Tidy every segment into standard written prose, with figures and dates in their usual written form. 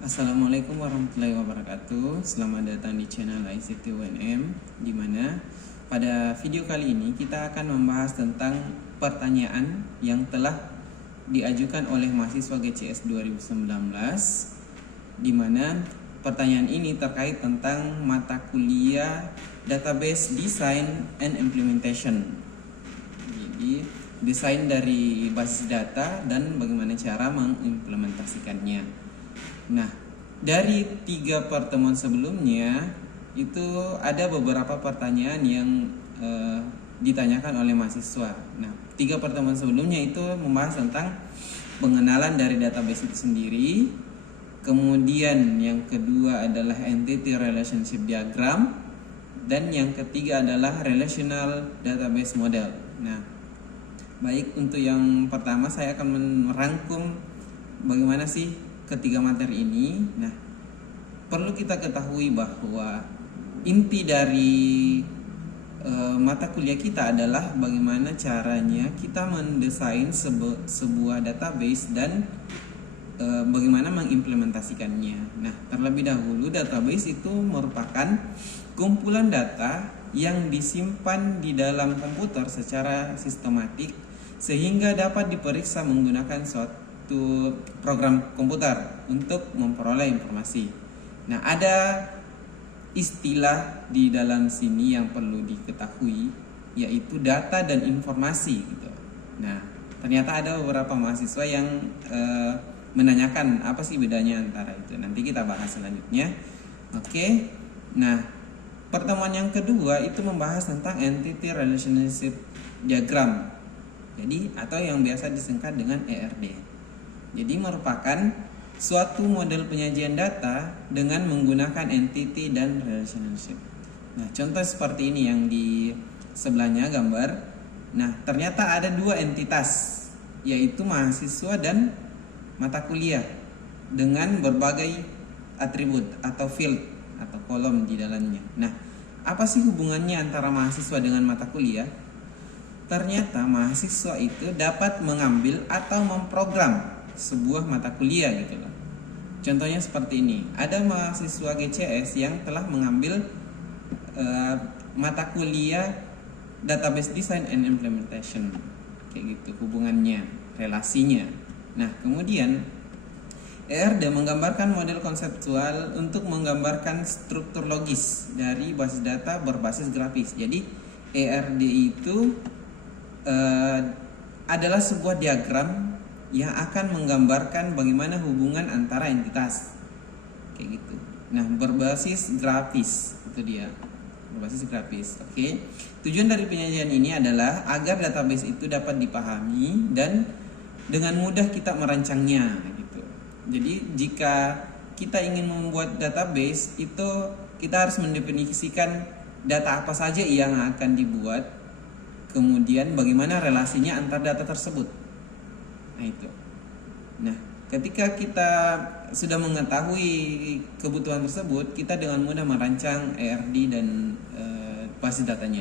Assalamualaikum warahmatullahi wabarakatuh. Selamat datang di channel ICT UNM, di mana pada video kali ini kita akan membahas tentang pertanyaan yang telah diajukan oleh mahasiswa GCS 2019, di mana pertanyaan ini terkait tentang mata kuliah Database Design and Implementation. Jadi, desain dari basis data dan bagaimana cara mengimplementasikannya. Nah, dari 3 pertemuan sebelumnya itu ada beberapa pertanyaan yang ditanyakan oleh mahasiswa. Nah, 3 pertemuan sebelumnya itu membahas tentang pengenalan dari database itu sendiri. Kemudian yang kedua adalah entity relationship diagram, dan yang ketiga adalah relational database model. Nah, baik, untuk yang pertama saya akan merangkum bagaimana sih ketiga materi ini. Nah, perlu kita ketahui bahwa inti dari mata kuliah kita adalah bagaimana caranya kita mendesain sebuah database dan bagaimana mengimplementasikannya. Nah, terlebih dahulu database itu merupakan kumpulan data yang disimpan di dalam komputer secara sistematik sehingga dapat diperiksa menggunakan suatu program komputer untuk memperoleh informasi. Nah, ada istilah di dalam sini yang perlu diketahui, yaitu data dan informasi gitu. Nah, ternyata ada beberapa mahasiswa yang menanyakan apa sih bedanya antara itu. Nanti kita bahas selanjutnya. Oke. Nah, pertemuan yang kedua itu membahas tentang entity relationship diagram. Jadi, atau yang biasa disingkat dengan ERD. Jadi merupakan suatu model penyajian data dengan menggunakan entity dan relationship. Nah, contoh seperti ini yang di sebelahnya gambar. Nah, ternyata ada 2 entitas, yaitu mahasiswa dan mata kuliah dengan berbagai atribut atau field atau kolom di dalamnya. Nah, apa sih hubungannya antara mahasiswa dengan mata kuliah? Ternyata mahasiswa itu dapat mengambil atau memprogram sebuah mata kuliah gitu loh. Contohnya seperti ini. Ada mahasiswa GCS yang telah mengambil mata kuliah Database Design and Implementation. Kayak gitu hubungannya, relasinya. Nah, kemudian ERD menggambarkan model konseptual untuk menggambarkan struktur logis dari basis data berbasis grafis. Jadi ERD itu adalah sebuah diagram yang akan menggambarkan bagaimana hubungan antara entitas, kayak gitu. Nah, berbasis grafis, itu dia, berbasis grafis. Oke. Tujuan dari penyajian ini adalah agar database itu dapat dipahami dan dengan mudah kita merancangnya, gitu. Jadi jika kita ingin membuat database itu kita harus mendefinisikan data apa saja yang akan dibuat, kemudian bagaimana relasinya antar data tersebut. Nah, itu. Nah, ketika kita sudah mengetahui kebutuhan tersebut, kita dengan mudah merancang ERD dan basis datanya.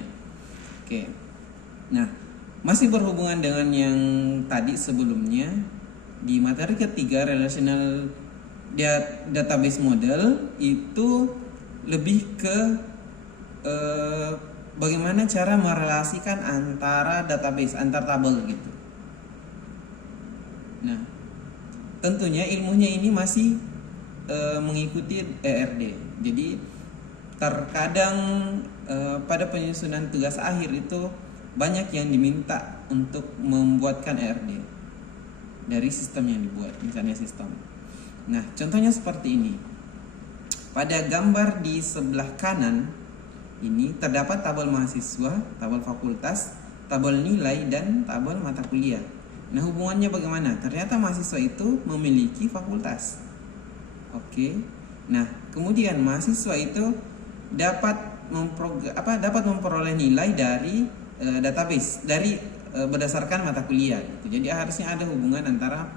Oke. Nah, masih berhubungan dengan yang tadi sebelumnya, di materi ketiga relational database model itu lebih ke bagaimana cara merelasikan antara database, antar tabel gitu. Nah, tentunya ilmunya ini masih mengikuti ERD. Jadi terkadang pada penyusunan tugas akhir itu banyak yang diminta untuk membuatkan ERD dari sistem yang dibuat, misalnya sistem. Nah, contohnya seperti ini. Pada gambar di sebelah kanan ini terdapat tabel mahasiswa, tabel fakultas, tabel nilai, dan tabel mata kuliah. Nah, hubungannya bagaimana? Ternyata mahasiswa itu memiliki fakultas. Oke. Nah, kemudian mahasiswa itu dapat memperoleh nilai dari database dari berdasarkan mata kuliah gitu. Jadi harusnya ada hubungan antara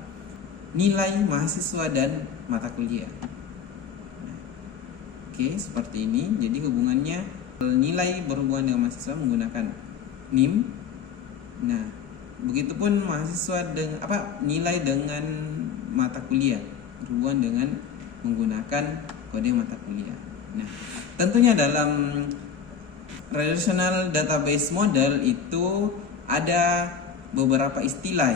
nilai mahasiswa dan mata kuliah. Nah, oke, seperti ini. Jadi hubungannya nilai berhubungan dengan mahasiswa menggunakan NIM. Nah, begitupun mahasiswa dengan nilai dengan mata kuliah berhubungan dengan menggunakan kode mata kuliah. Nah, tentunya dalam relational database model itu ada beberapa istilah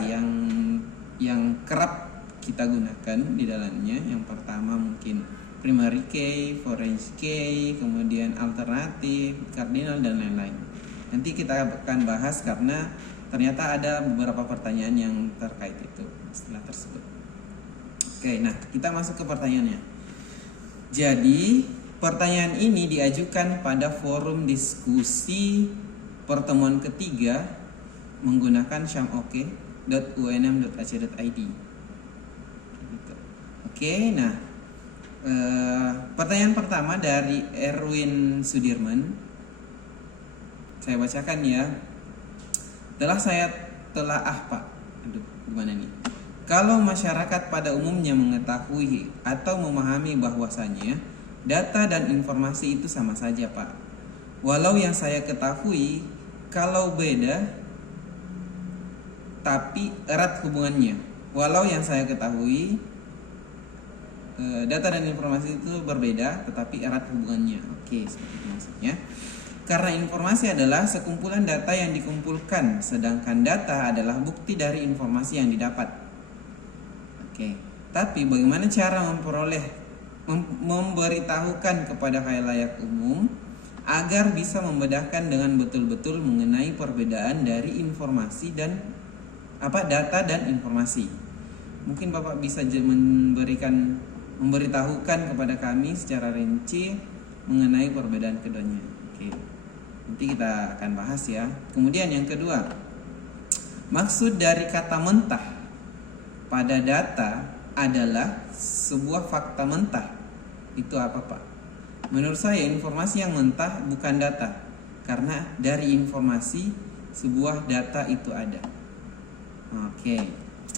yang kerap kita gunakan di dalamnya. Yang pertama mungkin primary key, foreign key, kemudian alternatif, cardinal, dan lain-lain. Nanti kita akan bahas karena ternyata ada beberapa pertanyaan yang terkait itu istilah tersebut. Oke, nah kita masuk ke pertanyaannya. Jadi pertanyaan ini diajukan pada forum diskusi pertemuan ketiga menggunakan syamoke.unm.ac.id. Oke, nah pertanyaan pertama dari Erwin Sudirman. Saya bacakan ya. Pak. Aduh, gimana nih? Kalau masyarakat pada umumnya mengetahui atau memahami bahwasannya data dan informasi itu sama saja, Pak. Walau yang saya ketahui, kalau beda tapi erat hubungannya. Walau yang saya ketahui, data dan informasi itu berbeda tetapi erat hubungannya. Oke, seperti itu maksudnya. Karena informasi adalah sekumpulan data yang dikumpulkan, sedangkan data adalah bukti dari informasi yang didapat. Oke, tapi bagaimana cara memberitahukan kepada khalayak umum agar bisa membedakan dengan betul-betul mengenai perbedaan dari informasi dan data dan informasi? Mungkin Bapak bisa memberitahukan kepada kami secara rinci mengenai perbedaan keduanya. Oke, nanti kita akan bahas ya. Kemudian yang kedua, maksud dari kata mentah pada data adalah sebuah fakta mentah. Itu apa, Pak? Menurut saya informasi yang mentah bukan data, karena dari informasi sebuah data itu ada. Oke.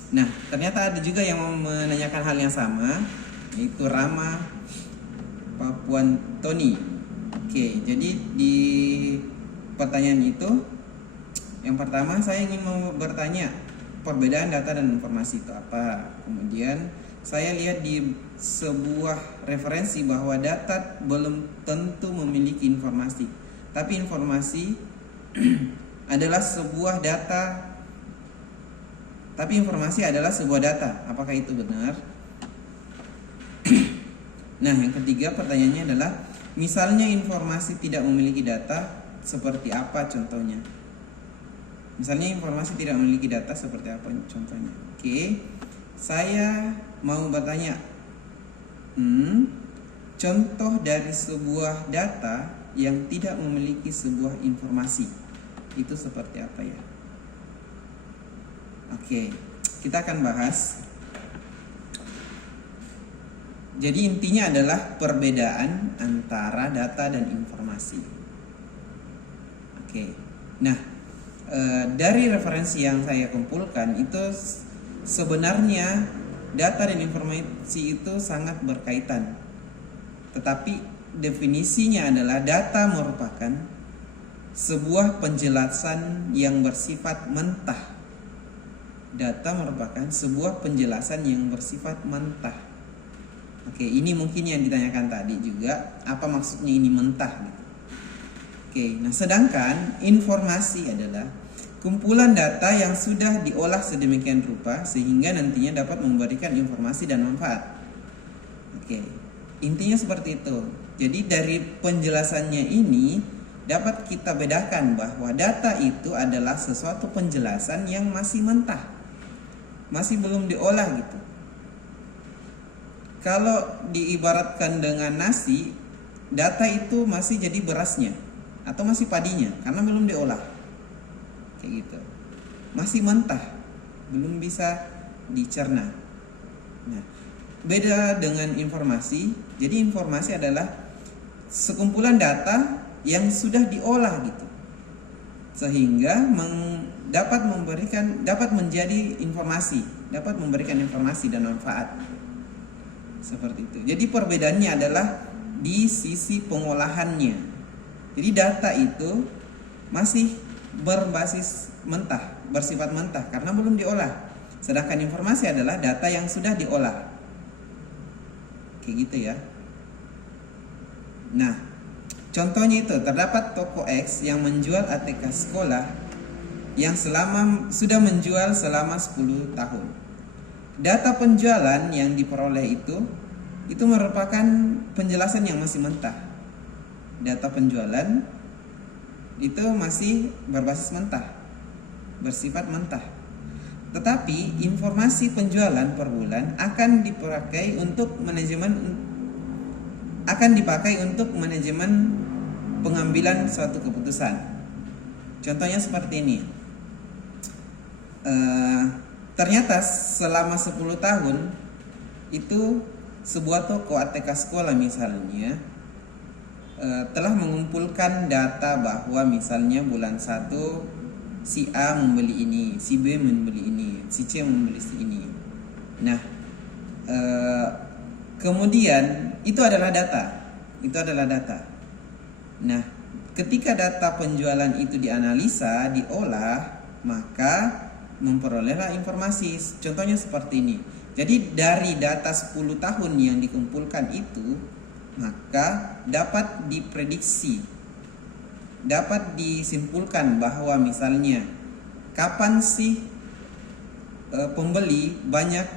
Nah, ternyata ada juga yang menanyakan hal yang sama, yaitu Rama Papuan Tony. Oke, jadi di pertanyaan itu yang pertama saya ingin bertanya perbedaan data dan informasi itu apa. Kemudian saya lihat di sebuah referensi bahwa data belum tentu memiliki informasi, tapi informasi adalah sebuah data. Tapi informasi adalah sebuah data. Apakah itu benar? Nah, yang ketiga pertanyaannya adalah misalnya informasi tidak memiliki data, seperti apa contohnya? Misalnya informasi tidak memiliki data, seperti apa contohnya? Oke, saya mau bertanya, contoh dari sebuah data yang tidak memiliki sebuah informasi itu seperti apa ya? Oke, kita akan bahas. Jadi intinya adalah perbedaan antara data dan informasi. Oke, nah dari referensi yang saya kumpulkan itu sebenarnya data dan informasi itu sangat berkaitan. Tetapi definisinya adalah data merupakan sebuah penjelasan yang bersifat mentah. Data merupakan sebuah penjelasan yang bersifat mentah. Oke, ini mungkin yang ditanyakan tadi juga, apa maksudnya ini mentah gitu. Oke, nah sedangkan informasi adalah kumpulan data yang sudah diolah sedemikian rupa sehingga nantinya dapat memberikan informasi dan manfaat. Oke, intinya seperti itu. Jadi dari penjelasannya ini dapat kita bedakan bahwa data itu adalah sesuatu penjelasan yang masih mentah, masih belum diolah gitu. Kalau diibaratkan dengan nasi, data itu masih jadi berasnya atau masih padinya karena belum diolah. Kayak gitu. Masih mentah, belum bisa dicerna. Nah, beda dengan informasi. Jadi informasi adalah sekumpulan data yang sudah diolah gitu. Sehingga dapat menjadi informasi, dapat memberikan informasi dan manfaat. Seperti itu. Jadi perbedaannya adalah di sisi pengolahannya. Jadi data itu masih berbasis mentah, bersifat mentah karena belum diolah. Sedangkan informasi adalah data yang sudah diolah. Oke, kayak gitu ya. Nah, contohnya itu terdapat toko X yang menjual ATK sekolah yang sudah menjual selama 10 tahun. Data penjualan yang diperoleh itu merupakan penjelasan yang masih mentah. Data penjualan itu masih berbasis mentah, bersifat mentah. Tetapi informasi penjualan per bulan akan dipakai untuk manajemen pengambilan suatu keputusan. Contohnya seperti ini. Ternyata selama 10 tahun itu sebuah toko ATK sekolah misalnya telah mengumpulkan data bahwa misalnya bulan 1 si A membeli ini, si B membeli ini, si C membeli ini. Nah, kemudian itu adalah data. Nah, ketika data penjualan itu dianalisa, diolah, maka memperolehlah informasi. Contohnya seperti ini. Jadi dari data 10 tahun yang dikumpulkan itu, maka dapat diprediksi, dapat disimpulkan bahwa misalnya kapan sih pembeli banyak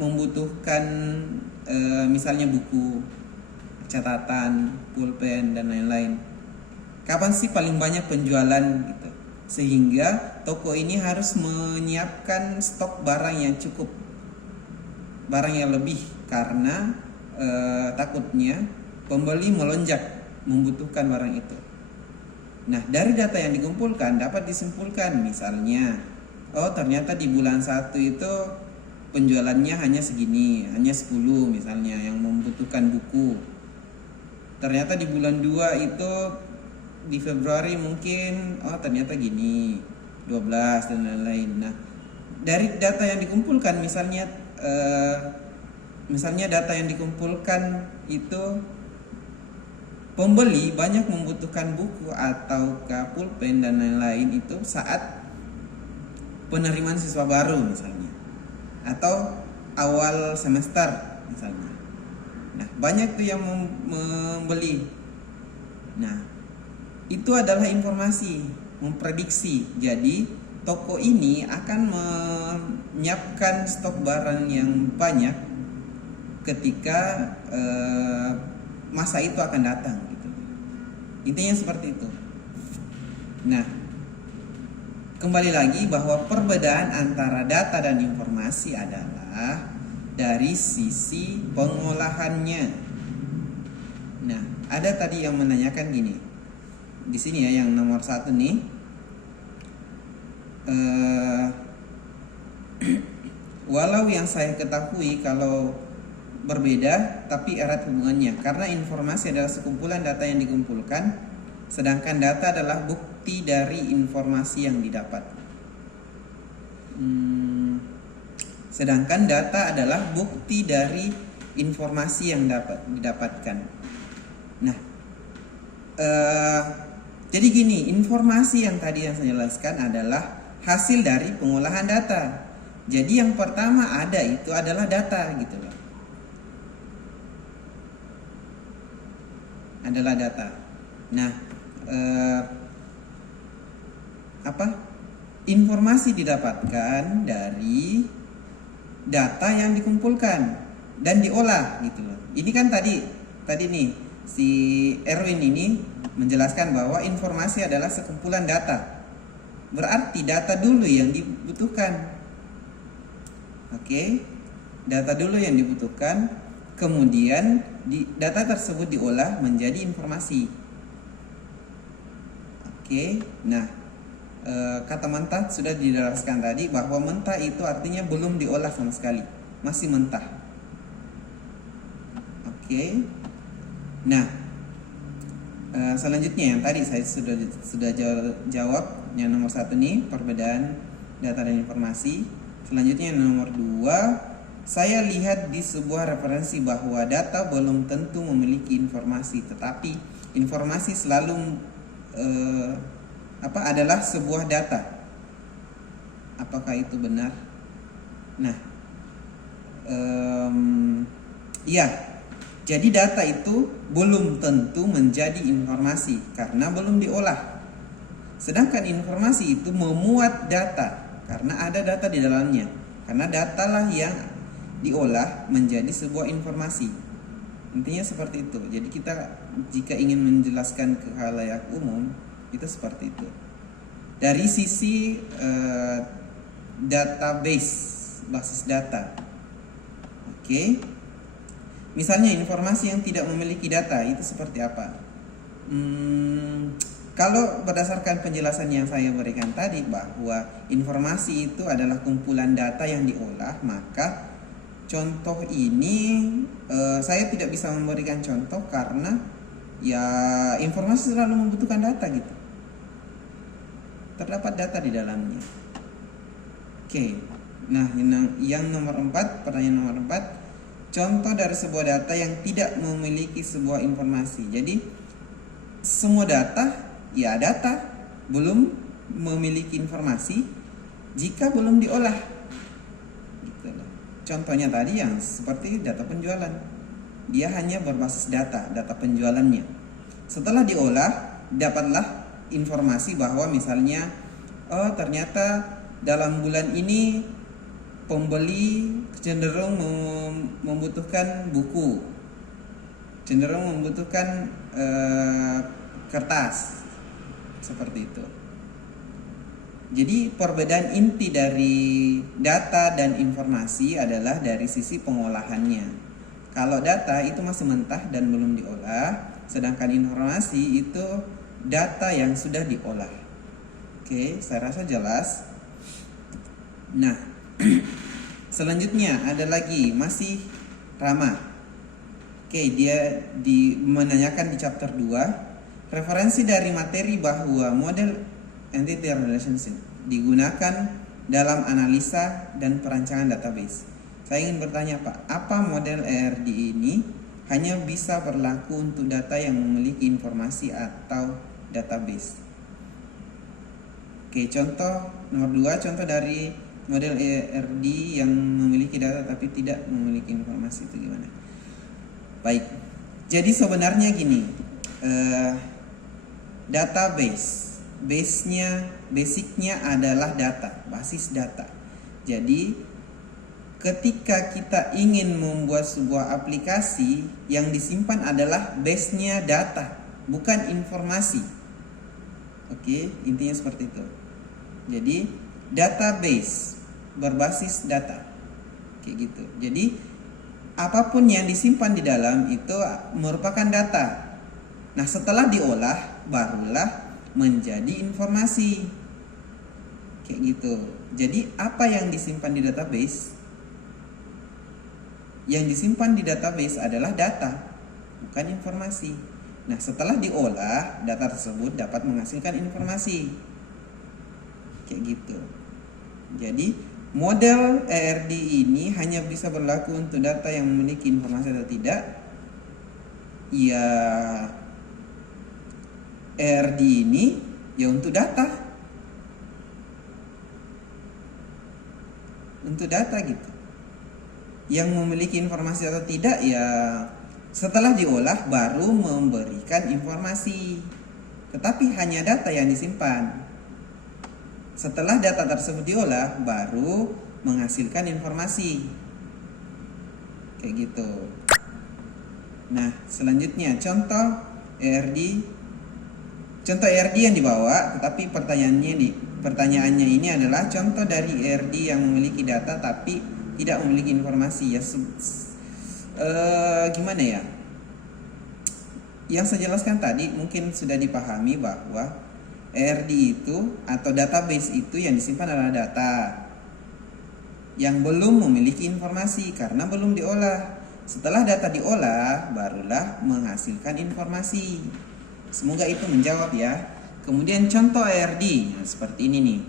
membutuhkan misalnya buku, catatan, pulpen dan lain-lain. Kapan sih paling banyak penjualan gitu. Sehingga toko ini harus menyiapkan stok barang yang cukup, barang yang lebih, karena takutnya pembeli melonjak membutuhkan barang itu. Nah, dari data yang dikumpulkan dapat disimpulkan misalnya, oh ternyata di bulan 1 itu penjualannya hanya segini, hanya 10 misalnya yang membutuhkan buku. Ternyata di bulan 2 itu di Februari mungkin ternyata gini, 12 dan lain-lain. Nah, dari data yang dikumpulkan misalnya data yang dikumpulkan itu pembeli banyak membutuhkan buku atau pulpen dan lain-lain itu saat penerimaan siswa baru misalnya, atau awal semester misalnya. Nah, banyak tuh yang membeli. Nah, itu adalah informasi, memprediksi. Jadi toko ini akan menyiapkan stok barang yang banyak ketika masa itu akan datang gitu. Intinya seperti itu. Nah, kembali lagi bahwa perbedaan antara data dan informasi adalah dari sisi pengolahannya. Nah, ada tadi yang menanyakan gini. Di sini ya, yang nomor 1 nih. Walau yang saya ketahui kalau berbeda tapi erat hubungannya, karena informasi adalah sekumpulan data yang dikumpulkan, sedangkan data adalah bukti dari informasi yang didapat. Sedangkan data adalah bukti dari informasi yang didapatkan. Nah, jadi gini, informasi yang tadi yang saya jelaskan adalah hasil dari pengolahan data. Jadi yang pertama ada itu adalah data gitu loh. Adalah data. Nah, informasi didapatkan dari data yang dikumpulkan dan diolah gitu loh. Ini kan tadi nih si Erwin ini menjelaskan bahwa informasi adalah sekumpulan data. Berarti data dulu yang dibutuhkan. Oke. Data dulu yang dibutuhkan, kemudian data tersebut diolah menjadi informasi. Oke. Nah, kata mentah sudah dijelaskan tadi bahwa mentah itu artinya belum diolah sama sekali, masih mentah. Oke. Nah, selanjutnya yang tadi saya sudah jawab yang nomor 1 nih, perbedaan data dan informasi. Selanjutnya yang nomor 2, saya lihat di sebuah referensi bahwa data belum tentu memiliki informasi, tetapi informasi selalu adalah sebuah data. Apakah itu benar? Nah, iya. Jadi data itu belum tentu menjadi informasi karena belum diolah. Sedangkan informasi itu memuat data karena ada data di dalamnya. Karena datalah yang diolah menjadi sebuah informasi. Intinya seperti itu. Jadi kita jika ingin menjelaskan ke khalayak umum itu seperti itu. Dari sisi database, basis data. Oke. Misalnya informasi yang tidak memiliki data itu seperti apa? Kalau berdasarkan penjelasan yang saya berikan tadi bahwa informasi itu adalah kumpulan data yang diolah, maka contoh ini saya tidak bisa memberikan contoh karena ya informasi selalu membutuhkan data gitu. Terdapat data di dalamnya. Oke. Nah, yang nomor 4, pertanyaan nomor 4. Contoh dari sebuah data yang tidak memiliki sebuah informasi. Jadi semua data, ya data belum memiliki informasi jika belum diolah. Gitu loh. Contohnya tadi yang seperti data penjualan. Dia hanya berbasis data penjualannya. Setelah diolah, dapatlah informasi bahwa misalnya, oh ternyata dalam bulan ini pembeli cenderung membutuhkan buku, cenderung membutuhkan kertas, seperti itu. Jadi perbedaan inti dari data dan informasi adalah dari sisi pengolahannya. Kalau data itu masih mentah dan belum diolah, sedangkan informasi itu data yang sudah diolah. Oke, saya rasa jelas. Nah, selanjutnya ada lagi masih Rama. Oke, dia menanyakan di chapter 2, referensi dari materi bahwa model entity relationship digunakan dalam analisa dan perancangan database. Saya ingin bertanya Pak, apa model ERD ini hanya bisa berlaku untuk data yang memiliki informasi atau database? Oke, contoh nomor 2, contoh dari model ERD yang memiliki data tapi tidak memiliki informasi itu gimana? Baik, jadi sebenarnya gini, database, basicnya adalah data, basis data. Jadi ketika kita ingin membuat sebuah aplikasi, yang disimpan adalah base-nya data, bukan informasi. Oke, intinya seperti itu. Jadi database berbasis data, kayak gitu. Jadi apapun yang disimpan di dalam itu merupakan data. Nah, setelah diolah barulah menjadi informasi, kayak gitu. Jadi apa yang disimpan di database? Yang disimpan di database adalah data, bukan informasi. Nah, setelah diolah, data tersebut dapat menghasilkan informasi, kayak gitu. Jadi model ERD ini hanya bisa berlaku untuk data yang memiliki informasi atau tidak. Ya, ERD ini ya untuk data, gitu. Yang memiliki informasi atau tidak ya setelah diolah baru memberikan informasi. Tetapi hanya data yang disimpan. Setelah data tersebut diolah baru menghasilkan informasi, kayak gitu. Nah, selanjutnya contoh ERD yang dibawa, tetapi pertanyaannya ini adalah contoh dari ERD yang memiliki data tapi tidak memiliki informasi. Ya gimana ya? Yang saya jelaskan tadi mungkin sudah dipahami bahwa ERD itu atau database itu yang disimpan adalah data yang belum memiliki informasi karena belum diolah. Setelah data diolah barulah menghasilkan informasi. Semoga itu menjawab ya. Kemudian contoh ERD, nah, seperti ini nih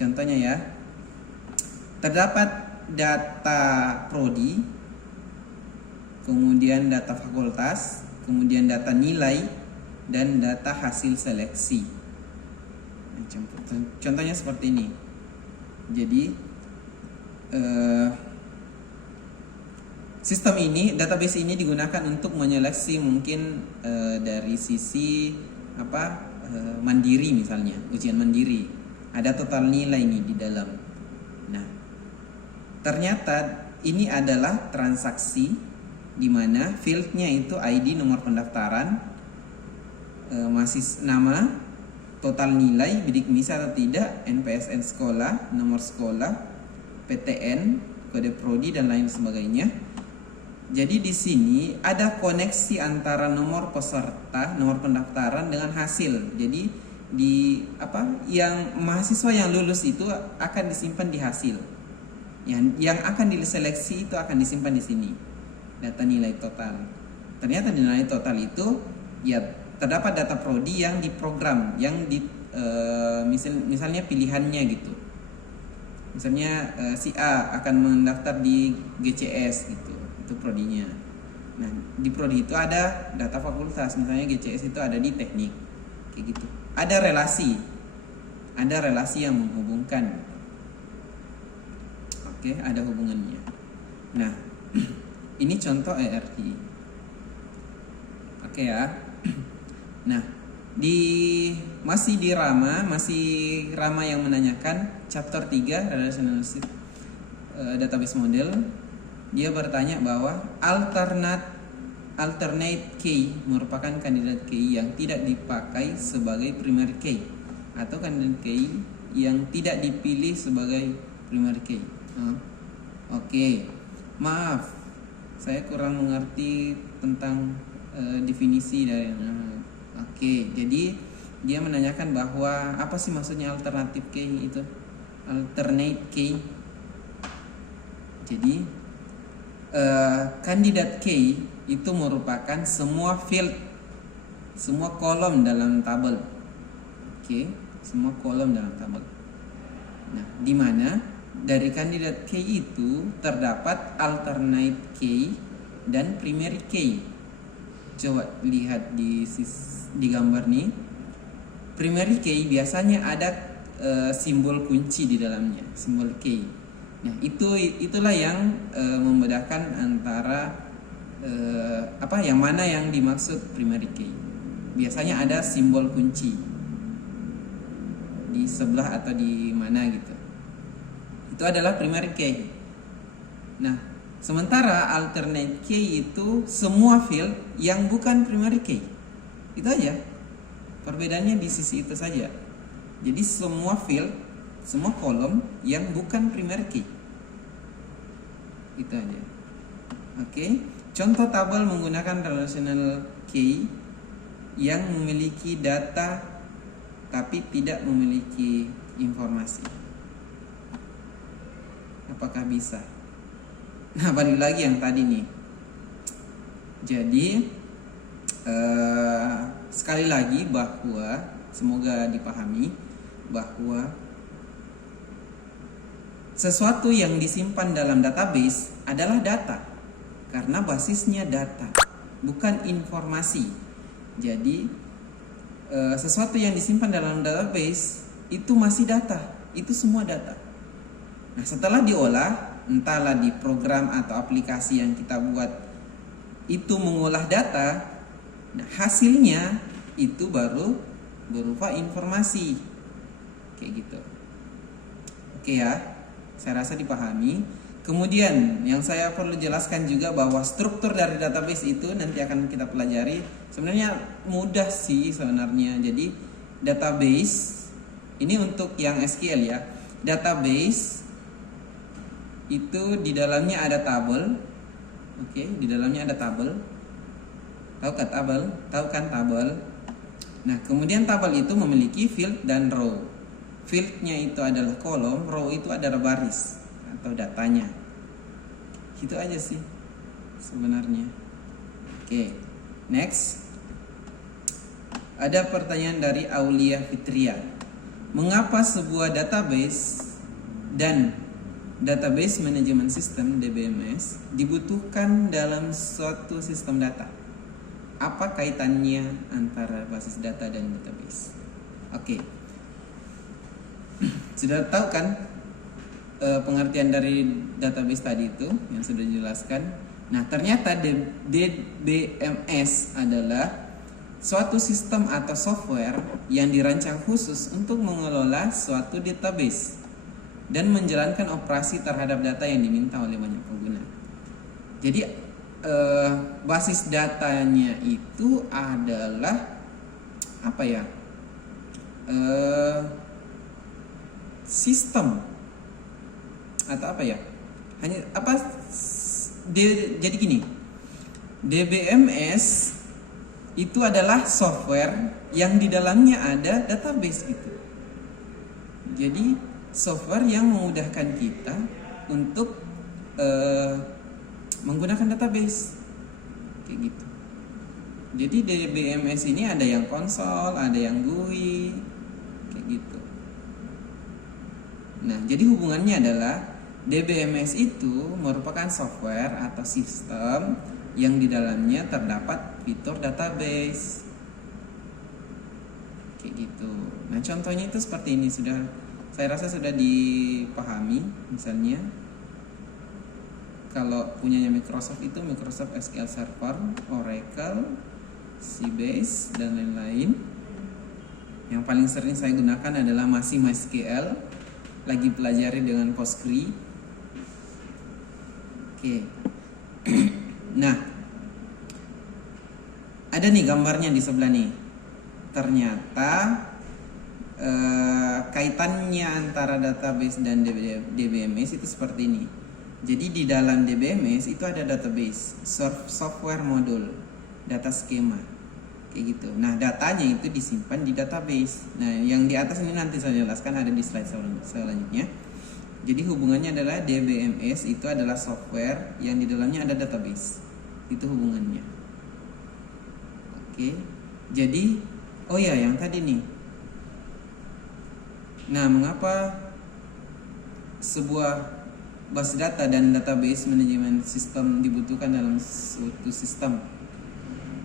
contohnya ya. Terdapat data prodi, kemudian data fakultas, kemudian data nilai, dan data hasil seleksi. Contohnya seperti ini. Jadi Sistem ini, database ini digunakan untuk menyeleksi mungkin dari sisi mandiri, misalnya ujian mandiri. Ada total nilai ini di dalam. Nah, ternyata ini adalah transaksi di mana fieldnya itu ID, nomor pendaftaran, masih nama, total nilai, bidik misi atau tidak, NPSN sekolah, nomor sekolah, PTN, kode prodi dan lain sebagainya. Jadi di sini ada koneksi antara nomor peserta, nomor pendaftaran dengan hasil. Jadi yang mahasiswa yang lulus itu akan disimpan di hasil. Yang akan diseleksi itu akan disimpan di sini. Data nilai total. Ternyata di nilai total itu ya terdapat data prodi yang diprogram, yang misalnya pilihannya gitu. Misalnya si A akan mendaftar di GCS gitu. Itu prodinya. Nah, di prodi itu ada data fakultas, misalnya GCS itu ada di teknik, kayak gitu. Ada relasi yang menghubungkan. Oke, ada hubungannya. Nah, ini contoh ERT. Oke ya. Nah, masih Rama yang menanyakan chapter 3 relational database model. Dia bertanya bahwa alternate key merupakan kandidat key yang tidak dipakai sebagai primary key atau kandidat key yang tidak dipilih sebagai primary key. Oke. Maaf, saya kurang mengerti tentang definisi dari. Oke, jadi dia menanyakan bahwa apa sih maksudnya alternative key itu? Alternate key. Jadi kandidat key itu merupakan semua field, semua kolom dalam tabel. Oke, semua kolom dalam tabel. Nah, di mana dari kandidat key itu terdapat alternate key dan primary key. Coba lihat di gambar nih. Primary key biasanya ada simbol kunci di dalamnya, simbol key. Nah, itulah yang membedakan antara yang mana yang dimaksud primary key. Biasanya ada simbol kunci di sebelah atau di mana gitu. Itu adalah primary key. Nah, sementara alternate key itu semua field yang bukan primary key. Itu aja. Perbedaannya di sisi itu saja. Jadi semua field, semua kolom yang bukan primary key. Itu aja. Oke. Contoh tabel menggunakan relational key yang memiliki data tapi tidak memiliki informasi. Apakah bisa? Nah, balik lagi yang tadi nih. Jadi sekali lagi bahwa semoga dipahami bahwa sesuatu yang disimpan dalam database adalah data karena basisnya data, bukan informasi. Jadi sesuatu yang disimpan dalam database itu masih data, itu semua data. Nah, setelah diolah, entahlah di program atau aplikasi yang kita buat itu mengolah data, nah hasilnya itu baru berupa informasi, kayak gitu. Oke ya, saya rasa dipahami. Kemudian yang saya perlu jelaskan juga bahwa struktur dari database itu nanti akan kita pelajari. Sebenarnya mudah sih sebenarnya. Jadi database ini untuk yang SQL ya. Database itu di dalamnya ada tabel. Oke, di dalamnya ada tabel. Tahu kan tabel? Nah, kemudian tabel itu memiliki field dan row. Fieldnya itu adalah kolom, row itu adalah baris atau datanya. Gitu aja sih sebenarnya. Oke, next. Ada pertanyaan dari Aulia Fitria. Mengapa sebuah database dan database management system DBMS dibutuhkan dalam suatu sistem data? Apa kaitannya antara basis data dan database? Oke. Sudah tahu kan pengertian dari database tadi itu yang sudah dijelaskan. Nah, ternyata DBMS adalah suatu sistem atau software yang dirancang khusus untuk mengelola suatu database dan menjalankan operasi terhadap data yang diminta oleh banyak pengguna. Jadi basis datanya itu adalah apa ya? Sistem atau apa ya? Hanya apa? Jadi gini, DBMS itu adalah software yang di dalamnya ada database gitu. Jadi software yang memudahkan kita untuk menggunakan database kayak gitu. Jadi DBMS ini ada yang konsol, ada yang GUI kayak gitu. Nah, jadi hubungannya adalah DBMS itu merupakan software atau sistem yang di dalamnya terdapat fitur database kayak gitu. Nah, contohnya itu seperti ini, saya rasa sudah dipahami. Misalnya kalau punyanya Microsoft itu Microsoft SQL Server, Oracle, Sybase dan lain-lain. Yang paling sering saya gunakan adalah masih MySQL, lagi pelajari dengan Postgre. Oke. Nah, ada nih gambarnya di sebelah nih. Ternyata kaitannya antara database dan DBMS itu seperti ini. Jadi di dalam DBMS itu ada database, software modul, data skema, kayak gitu. Nah, datanya itu disimpan di database. Nah, yang di atas ini nanti saya jelaskan, ada di slide selanjutnya. Jadi hubungannya adalah DBMS itu adalah software yang di dalamnya ada database. Itu hubungannya. Oke. Jadi, oh ya, yang tadi nih. Nah, mengapa sebuah base data dan database manajemen sistem dibutuhkan dalam suatu sistem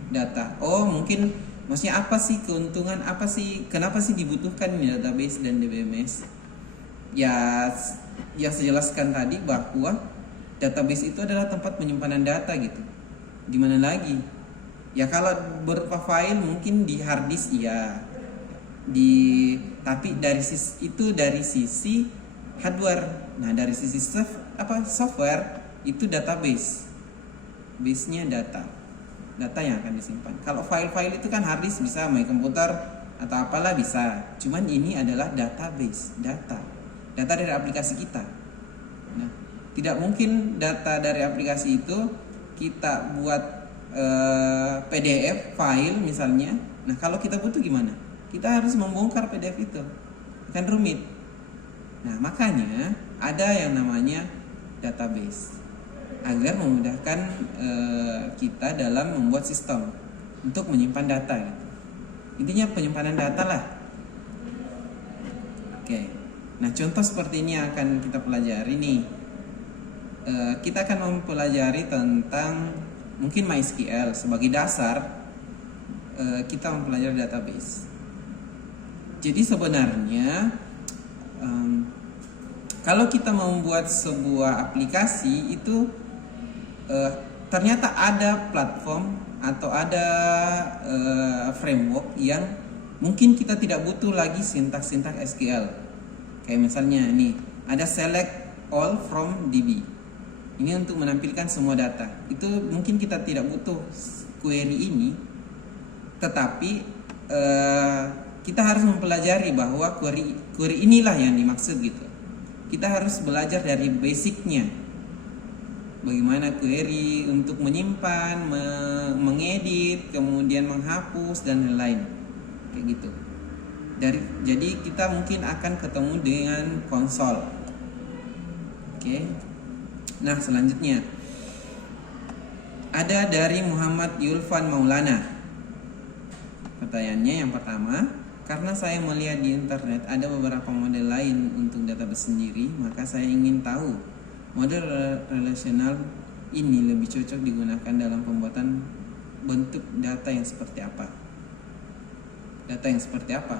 data? Oh, mungkin maksudnya apa sih keuntungan, apa sih, kenapa sih dibutuhkan ini database dan DBMS? Ya, yang saya jelaskan tadi bahwa database itu adalah tempat penyimpanan data gitu. Di mana lagi? Ya kalau berupa file mungkin di hard disk ya. Tapi dari sisi hardware. Nah, dari sisi software itu database. Base-nya data. Data yang akan disimpan. Kalau file-file itu kan hard disk bisa main komputer atau apalah bisa. Cuman ini adalah database, data dari aplikasi kita. Nah, tidak mungkin data dari aplikasi itu kita buat PDF file misalnya. Nah, kalau kita butuh gimana? Kita harus membongkar PDF itu, kan rumit. Nah, makanya ada yang namanya database agar memudahkan kita dalam membuat sistem untuk menyimpan data gitu. Intinya penyimpanan data lah. Oke. Nah, contoh seperti ini akan kita pelajari nih. Kita akan mempelajari tentang mungkin MySQL sebagai dasar. Kita mempelajari database. Jadi sebenarnya kalau kita membuat sebuah aplikasi itu ternyata ada platform atau ada framework yang mungkin kita tidak butuh lagi sintaks-sintaks SQL. Kayak misalnya nih, ada select all from DB. Ini untuk menampilkan semua data. Itu mungkin kita tidak butuh query ini, tetapi kita harus mempelajari bahwa query inilah yang dimaksud gitu. Kita harus belajar dari basicnya. Bagaimana query untuk menyimpan, mengedit, kemudian menghapus dan lain-lain. Kayak gitu. Jadi kita mungkin akan ketemu dengan konsol. Oke. Nah, selanjutnya ada dari Muhammad Yulfan Maulana. Pertanyaannya yang pertama, karena saya melihat di internet ada beberapa model lain untuk database sendiri, maka saya ingin tahu model relasional ini lebih cocok digunakan dalam pembuatan bentuk data yang seperti apa? Data yang seperti apa?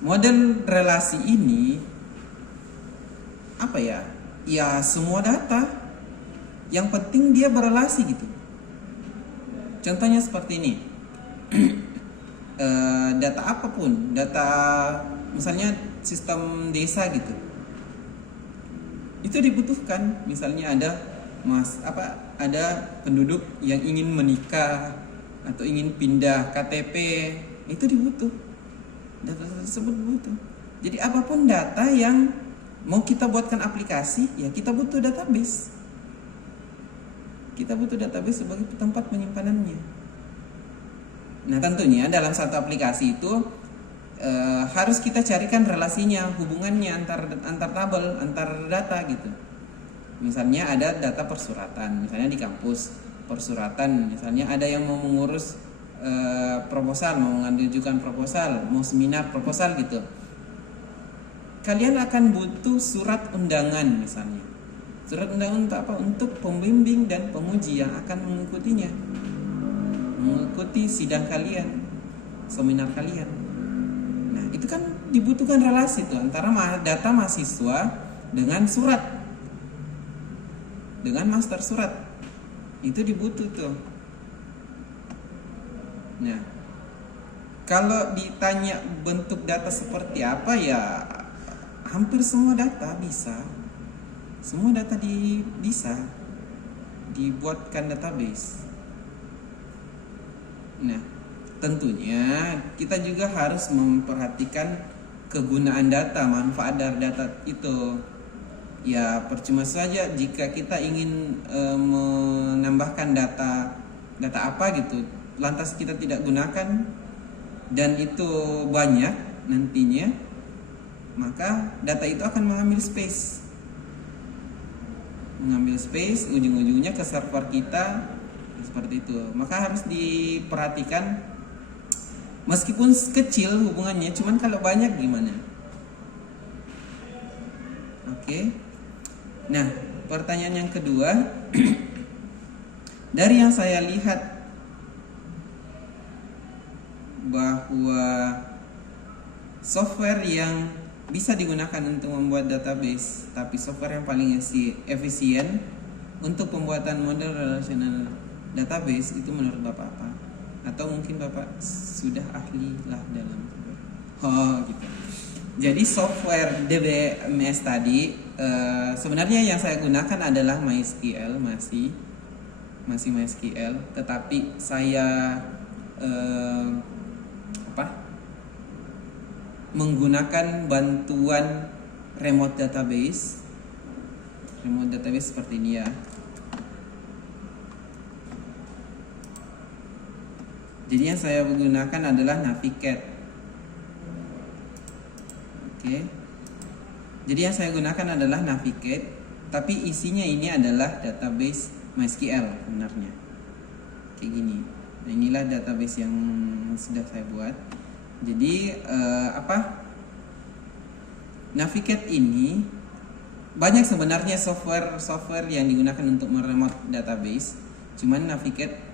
Model relasi ini apa ya? Ya semua data Yang penting dia berelasi gitu. Contohnya seperti ini. Data apapun, data misalnya sistem desa gitu, itu dibutuhkan. Misalnya ada penduduk yang ingin menikah atau ingin pindah KTP, itu dibutuh, data tersebut butuh. Jadi apapun data yang mau kita buatkan aplikasi, ya kita butuh database. Kita butuh database sebagai tempat penyimpanannya. Nah tentunya dalam satu aplikasi itu harus kita carikan relasinya, hubungannya antar tabel, antar data gitu. Misalnya ada data persuratan, misalnya di kampus persuratan, misalnya ada yang mau mengurus proposal, mau mengajukan proposal, mau seminar proposal gitu. Kalian akan butuh surat undangan misalnya. Surat undangan untuk apa? Untuk pembimbing dan penguji yang akan mengikutinya, mengikuti sidang kalian, seminar kalian. Nah itu kan dibutuhkan relasi tuh antara data mahasiswa dengan surat, dengan master surat. Itu dibutuh tuh. Nah kalau ditanya bentuk data seperti apa, ya hampir semua data bisa. Semua data bisa dibuatkan database. Nah, tentunya kita juga harus memperhatikan kegunaan data, manfaat dari data itu. Ya, percuma saja jika kita ingin menambahkan data apa gitu, lantas kita tidak gunakan dan itu banyak nantinya, maka data itu akan mengambil space. Ujung-ujungnya ke server kita. Seperti itu. Maka harus diperhatikan, meskipun kecil hubungannya, cuman kalau banyak gimana? Oke. Nah, pertanyaan yang kedua, dari yang saya lihat bahwa software yang bisa digunakan untuk membuat database, tapi software yang paling efisien untuk pembuatan model relational database itu menurut Bapak apa? Atau mungkin Bapak sudah ahli lah dalam gitu. Jadi software DBMS tadi sebenarnya yang saya gunakan adalah MySQL, masih MySQL, tetapi saya menggunakan bantuan remote database seperti ini ya. Jadi yang saya gunakan adalah Navigate. Oke. Jadi yang saya gunakan adalah Navigate, tapi isinya ini adalah database MySQL sebenarnya. Kayak gini. Nah, inilah database yang sudah saya buat. Jadi Navigate ini banyak sebenarnya software yang digunakan untuk meremote database. Cuman Navigate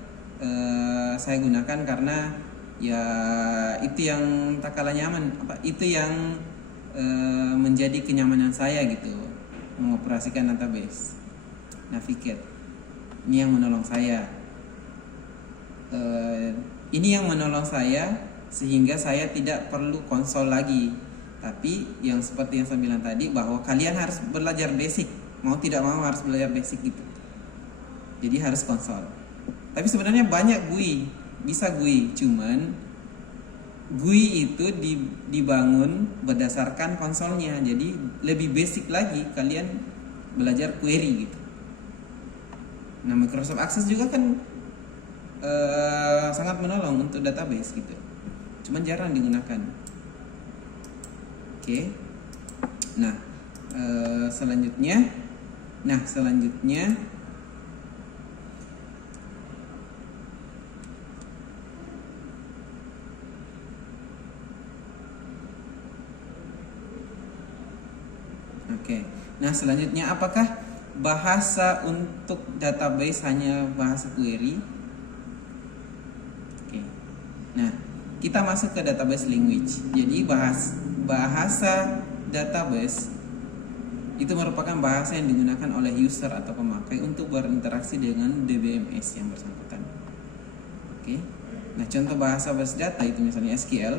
saya gunakan karena ya itu yang tak kalah nyaman, itu yang menjadi kenyamanan saya gitu mengoperasikan database. Navigate ini yang menolong saya, sehingga saya tidak perlu konsol lagi. Tapi yang seperti yang saya bilang tadi, bahwa kalian harus belajar basic, mau tidak mau harus belajar basic gitu. Jadi harus konsol. Tapi sebenarnya banyak GUI, bisa GUI, cuman GUI itu dibangun berdasarkan konsolnya. Jadi lebih basic lagi kalian belajar query gitu. Nah, Microsoft Access juga kan sangat menolong untuk database gitu. Cuman jarang digunakan. Oke. Nah, selanjutnya selanjutnya apakah bahasa untuk database hanya bahasa query? Oke. Nah, kita masuk ke database language. Jadi bahasa database itu merupakan bahasa yang digunakan oleh user atau pemakai untuk berinteraksi dengan DBMS yang bersangkutan. Oke. Nah, contoh bahasa base data itu misalnya SQL,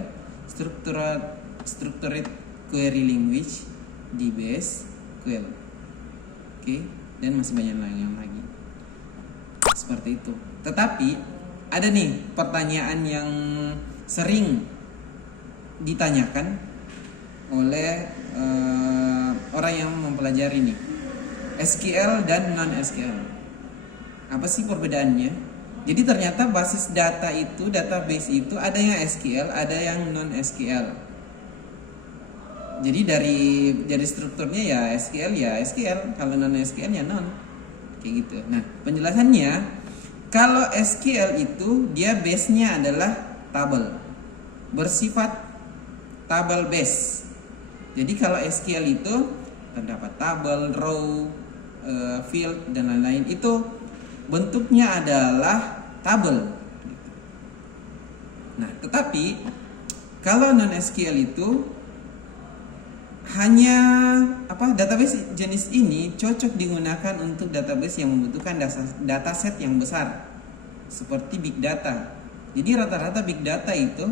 Structured Query Language, DBS, SQL. Oke, dan masih banyak yang lagi. Seperti itu. Tetapi ada nih pertanyaan yang sering ditanyakan oleh orang yang mempelajari nih, SQL dan non SQL. Apa sih perbedaannya? Jadi ternyata basis data itu, database itu ada yang SQL, ada yang non SQL. Jadi dari strukturnya ya SQL, kalau non SQL ya non. Kayak gitu. Nah, penjelasannya kalau SQL itu dia base-nya adalah tabel. Bersifat tabel base. Jadi kalau SQL itu terdapat tabel, row, field dan lain-lain, itu bentuknya adalah tabel. Nah, tetapi kalau non SQL itu hanya database jenis ini cocok digunakan untuk database yang membutuhkan dataset yang besar seperti big data. Jadi rata-rata big data itu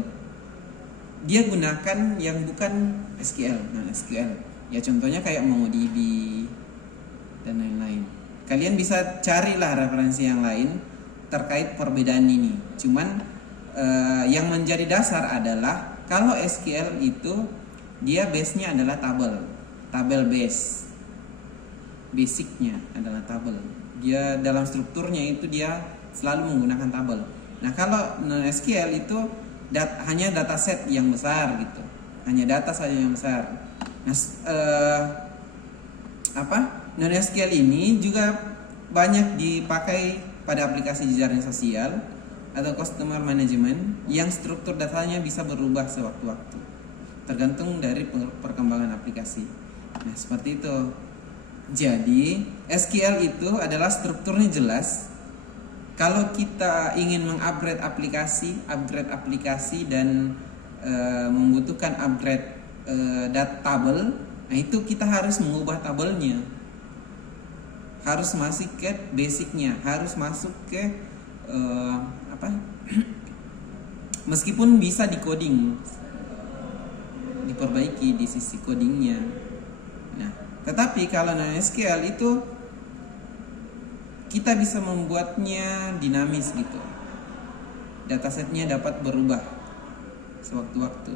dia gunakan yang bukan SQL, non SQL. Ya contohnya kayak MongoDB dan lain-lain. Kalian bisa carilah referensi yang lain terkait perbedaan ini. Cuman yang menjadi dasar adalah kalau SQL itu dia base-nya adalah tabel base. Basicnya adalah tabel. Dia dalam strukturnya itu dia selalu menggunakan tabel. Nah, kalau non SQL itu hanya dataset yang besar gitu. Hanya data saja yang besar. Nah, non SQL ini juga banyak dipakai pada aplikasi jejaring sosial atau customer management yang struktur datanya bisa berubah sewaktu-waktu, tergantung dari perkembangan aplikasi. Nah, seperti itu. Jadi, SQL itu adalah strukturnya jelas. Kalau kita ingin upgrade aplikasi dan membutuhkan upgrade tabel, nah itu kita harus mengubah tabelnya. Harus masuk ke basicnya, harus masuk ke meskipun bisa di-coding, diperbaiki di sisi codingnya. Nah, tetapi kalau non SQL itu kita bisa membuatnya dinamis gitu. Datasetnya dapat berubah sewaktu-waktu.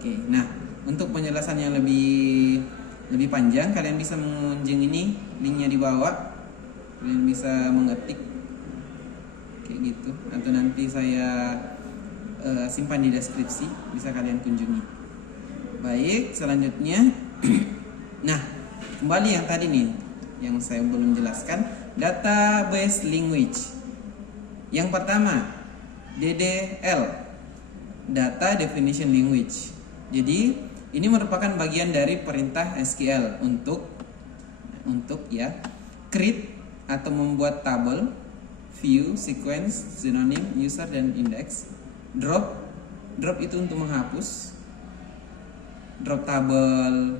Oke, nah untuk penjelasan yang lebih panjang, kalian bisa mengunjungi ini, linknya di bawah. Kalian bisa mengetik kayak gitu, atau nanti saya simpan di deskripsi, bisa kalian kunjungi. Baik, selanjutnya nah, kembali yang tadi nih yang saya belum jelaskan, database language. Yang pertama, DDL, Data Definition Language. Jadi ini merupakan bagian dari perintah SQL untuk create atau membuat tabel, view, sequence, synonym, user dan index. Drop itu untuk menghapus. Drop tabel,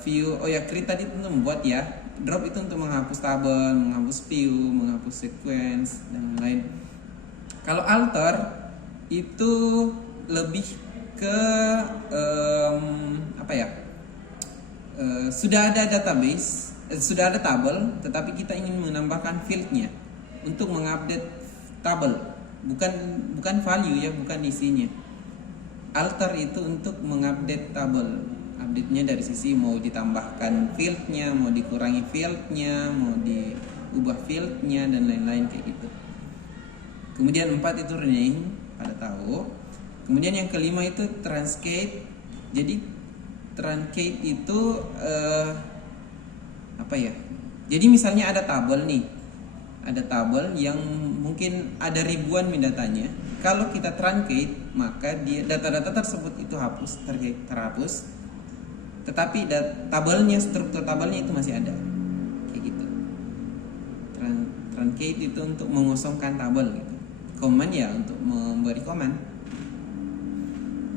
view. Create tadi untuk membuat ya. Drop itu untuk menghapus tabel, menghapus view, menghapus sequence dan lain-lain. Kalau alter itu lebih ke sudah ada database, sudah ada tabel, tetapi kita ingin menambahkan fieldnya untuk mengupdate tabel, bukan value ya, bukan isinya. Alter itu untuk mengupdate tabel, update-nya dari sisi mau ditambahkan fieldnya, mau dikurangi fieldnya, mau diubah fieldnya dan lain-lain kayak gitu. Kemudian 4 itu rename, pada tahu. Kemudian yang kelima itu truncate. Jadi truncate itu Jadi misalnya ada tabel nih, ada tabel yang mungkin ada ribuan datanya. Kalau kita truncate, maka data-data tersebut itu terhapus. Tetapi tabelnya, struktur tabelnya itu masih ada. Kayak gitu. Truncate itu untuk mengosongkan tabel gitu. Command ya untuk memberi command.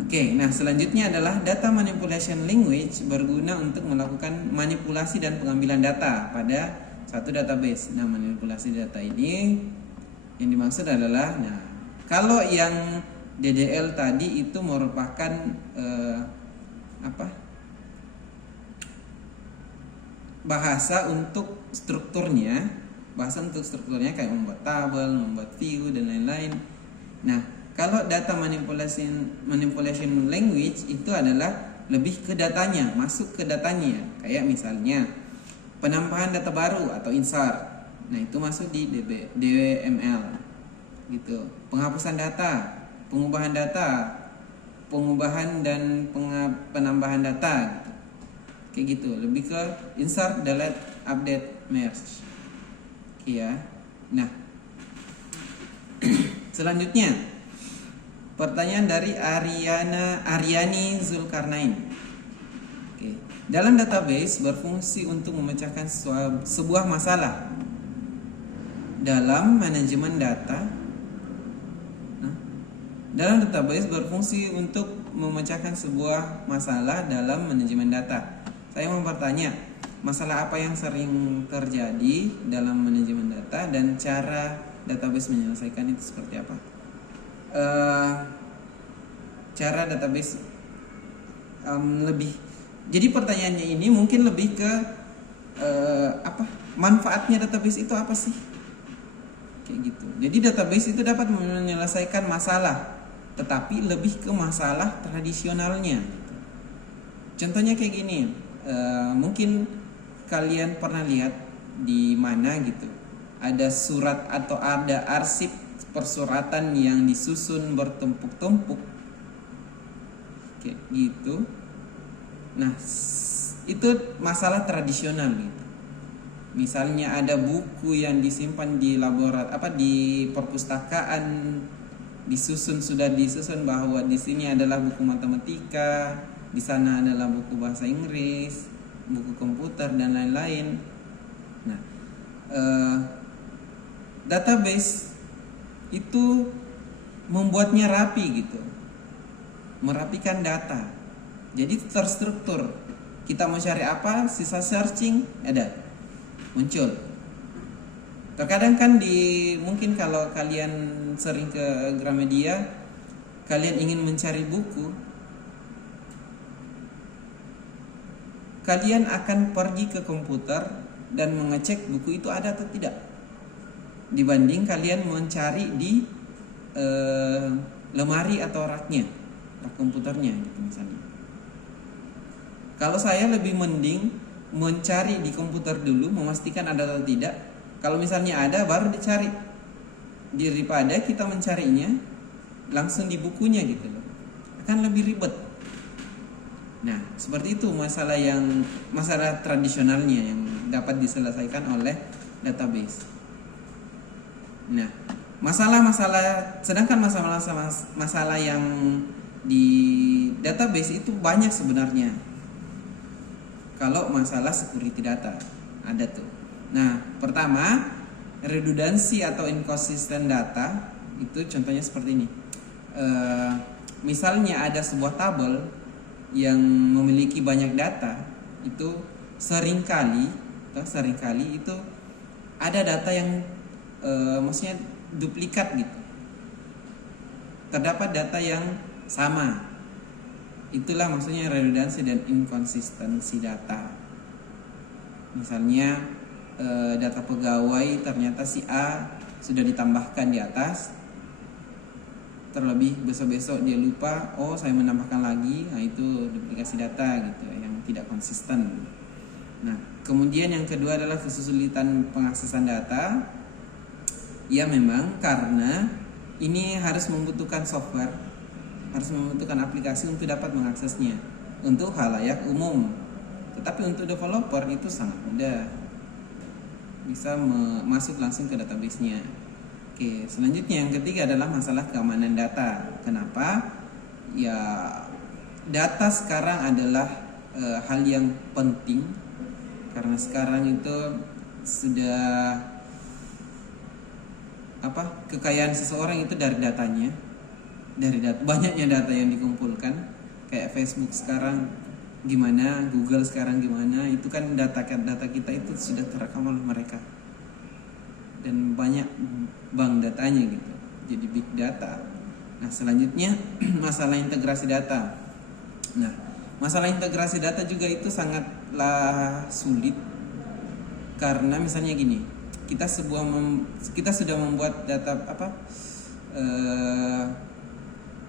Oke, nah selanjutnya adalah data manipulation language berguna untuk melakukan manipulasi dan pengambilan data pada satu database. Nah, manipulasi data ini yang dimaksud adalah, nah, kalau yang DDL tadi itu merupakan bahasa untuk strukturnya, kayak membuat tabel, membuat view dan lain-lain. Nah, kalau data manipulation language itu adalah lebih ke datanya, masuk ke datanya. Kayak misalnya penambahan data baru atau insert. Nah, itu masuk di DML gitu. Penghapusan data, pengubahan dan penambahan data gitu. Kayak gitu, lebih ke insert, delete, update, merge. Oke ya. Nah, selanjutnya pertanyaan dari Aryani Zulkarnain. Oke. Dalam database berfungsi untuk memecahkan sebuah masalah dalam manajemen data. Dalam database berfungsi untuk memecahkan sebuah masalah dalam manajemen data. Saya mau bertanya, masalah apa yang sering terjadi dalam manajemen data dan cara database menyelesaikan itu seperti apa? Cara database lebih. Jadi pertanyaannya ini mungkin lebih ke manfaatnya database itu apa sih? Kayak gitu. Jadi database itu dapat menyelesaikan masalah, tetapi lebih ke masalah tradisionalnya. Contohnya kayak gini, mungkin kalian pernah lihat di mana gitu, ada surat atau ada arsip persuratan yang disusun bertumpuk-tumpuk kayak gitu. Nah, itu masalah tradisional gitu. Misalnya ada buku yang disimpan di di perpustakaan, sudah disusun bahwa di sini adalah buku matematika, di sana adalah buku bahasa Inggris, buku komputer dan lain-lain. Nah, database itu membuatnya rapi gitu, merapikan data, jadi terstruktur. Kita mau cari apa, sisa searching ada, muncul. Terkadang kan mungkin kalau kalian sering ke Gramedia, kalian ingin mencari buku, kalian akan pergi ke komputer dan mengecek buku itu ada atau tidak, dibanding kalian mencari di lemari atau rak komputernya gitu misalnya. Kalau saya lebih mending mencari di komputer dulu, memastikan ada atau tidak. Kalau misalnya ada, baru dicari, daripada kita mencarinya langsung di bukunya gitu loh, akan lebih ribet. Nah, seperti itu masalah tradisionalnya yang dapat diselesaikan oleh database. Nah, sedangkan masalah yang di database itu banyak sebenarnya. Kalau masalah security data ada tuh. Nah, pertama, redundansi atau inconsistent data itu contohnya seperti ini. Misalnya ada sebuah tabel yang memiliki banyak data, itu seringkali itu ada data yang maksudnya duplikat gitu. Terdapat data yang sama. Itulah maksudnya redundansi dan inkonsistensi data. Misalnya data pegawai ternyata si A sudah ditambahkan di atas, terlebih besok-besok dia lupa, saya menambahkan lagi. Nah, itu duplikasi data gitu yang tidak konsisten. Nah, kemudian yang kedua adalah kesulitan pengaksesan data. Ya memang karena ini harus membutuhkan software, harus membutuhkan aplikasi untuk dapat mengaksesnya untuk khalayak umum. Tetapi untuk developer itu sangat mudah, bisa masuk langsung ke database-nya. Oke, selanjutnya yang ketiga adalah masalah keamanan data. Kenapa? Ya, data sekarang adalah hal yang penting karena sekarang itu sudah kekayaan seseorang itu dari datanya. dari banyaknya data yang dikumpulkan, kayak Facebook sekarang gimana, Google sekarang gimana, itu kan data kita itu sudah terekam oleh mereka dan banyak bank datanya gitu, jadi big data. Nah selanjutnya masalah integrasi data. Nah masalah integrasi data juga itu sangatlah sulit, karena misalnya gini, kita sudah membuat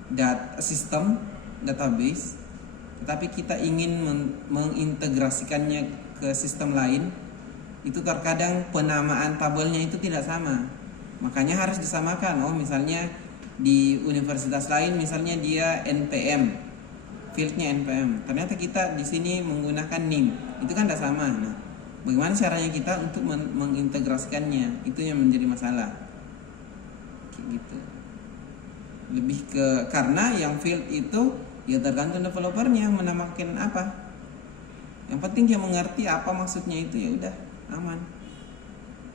data sistem database, tetapi kita ingin mengintegrasikannya ke sistem lain. Itu terkadang penamaan tabelnya itu tidak sama, makanya harus disamakan. Oh misalnya di universitas lain misalnya dia NPM, fieldnya NPM, ternyata kita di sini menggunakan NIM, itu kan tidak sama. Nah bagaimana caranya kita untuk mengintegrasikannya, itu yang menjadi masalah kayak gitu. Lebih ke karena yang field itu ya tergantung developernya menamakan apa. Yang penting dia mengerti apa maksudnya, itu ya udah aman.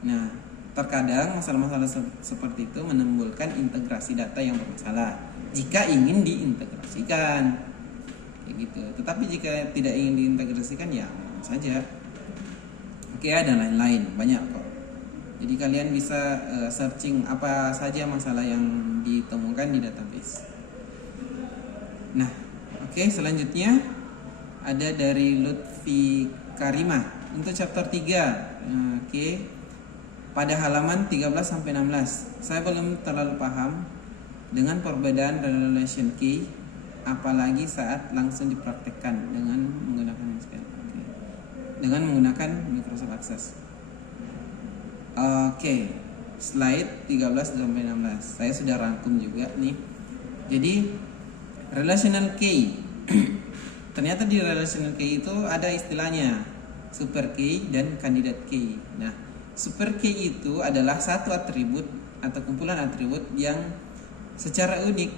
Nah, terkadang masalah-masalah seperti itu menimbulkan integrasi data yang bermasalah jika ingin diintegrasikan kayak gitu. Tetapi jika tidak ingin diintegrasikan ya aman saja. Oke, ada lain-lain banyak kok. Jadi kalian bisa searching apa saja masalah yang ditemukan di database. Nah, oke, selanjutnya ada dari Lutfi Karimah untuk chapter 3. Oke. Pada halaman 13 sampai 16. Saya belum terlalu paham dengan perbedaan relation key, apalagi saat langsung dipraktekkan dengan menggunakan SQL. Dengan menggunakan Microsoft Access. Oke. Slide 13 sampai 16. Saya sudah rangkum juga nih. Jadi relational key. Ternyata di relational key itu ada istilahnya super key dan candidate key. Nah, super key itu adalah satu atribut atau kumpulan atribut yang secara unik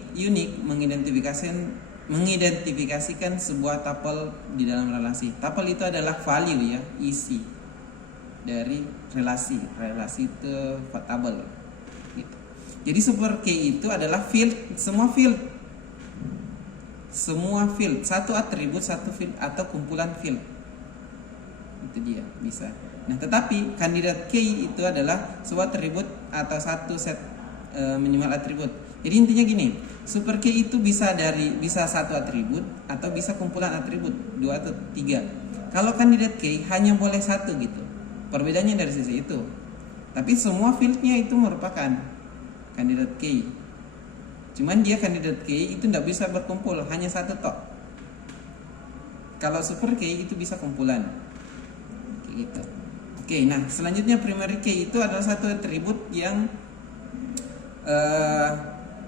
mengidentifikasikan sebuah tuple di dalam relasi. Tuple itu adalah value ya, isi dari relasi itu tuple gitu. Jadi super key itu adalah semua field, satu atribut, satu field atau kumpulan field. Itu dia, bisa. Nah, tetapi candidate key itu adalah sebuah atribut atau satu set minimal atribut. Jadi intinya gini, super key itu bisa satu atribut atau bisa kumpulan atribut 2 atau 3. Kalau candidate key hanya boleh satu gitu. Perbedaannya dari sisi itu. Tapi semua fieldnya itu merupakan candidate key. Cuman dia candidate key itu tidak bisa berkumpul, hanya satu tok. Kalau super key itu bisa kumpulan. Kayak gitu. Oke, nah selanjutnya primary key itu adalah satu atribut yang